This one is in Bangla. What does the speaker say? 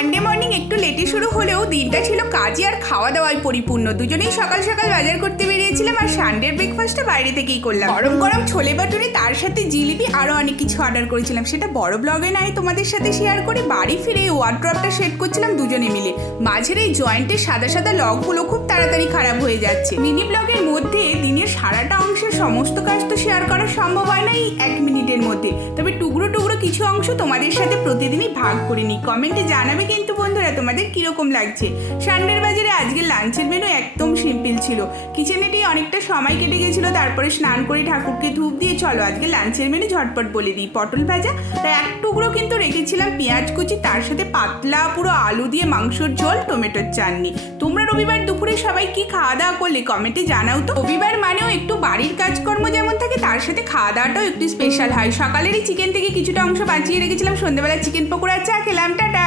সানডে মর্নিং একটু লেটে শুরু হলেও দিনটা ছিল কাজে আর খাওয়া দাওয়ায় পরিপূর্ণ। দুজনেই সকাল সকাল বাজার করতে বেরিয়েছিলাম আর সানডের ব্রেকফাস্টটা বাইরে থেকেই করলাম। গরম গরম ছোলে বাটুরে, তার সাথে জিলিপি, আরও অনেক কিছু অর্ডার করেছিলাম। সেটা বড় ব্লগে নাই তোমাদের সাথে শেয়ার করে বাড়ি ফিরে ওয়ার্ড্রপটা সেট করছিলাম দুজনে মিলে। মাঝের এই জয়েন্টের সাদা সাদা লগগুলো খুব তাড়াতাড়ি খারাপ হয়ে যাচ্ছে। মিনি ব্লগের মধ্যে দিনের সারাটা অংশের সমস্ত কাজ তো শেয়ার করা সম্ভব হয় না এই 1 মিনিটের মধ্যে, তবে টুকরো টুকরো কিছু অংশ তোমাদের সাথে প্রতিদিনই ভাগ করে নিই। কমেন্টে জানাবে কিন্তু বন্ধুরা তোমাদের কিরকম লাগছে। সানডের বাজারে আজকে লাঞ্চের মেনু একদম সিম্পল ছিল। কিচেনেতেই অনেকটা সময় কেটে গেছিলো, তারপরে স্নান করে ঠাকুরকে ধূপ দিয়ে চলো আজকে লাঞ্চের মেনু ঝটপট বলে দিই। পটল ভাজা, তাই এক টুকরো কিন্তু রেখেছিলাম পেঁয়াজ কুচি, তার সাথে পাতলা পুরো আলু দিয়ে মাংসর ঝোল, টমেটোর চাটনি। তোমরা রবিবার দুপুরে সবাই কি খাওয়া দাওয়া করলে কমেন্টে জানাও তো। রবিবার মানেও একটু বাড়ির কাজকর্ম যেমন থাকে, তার সাথে খাওয়া দাওয়াটাও একটু স্পেশাল হয়। সকালেরই চিকেন থেকে কিছুটা অংশ বাঁচিয়ে রেখেছিলাম, সন্ধ্যেবেলা চিকেন পকোড়া চা খেলাম। টাটা।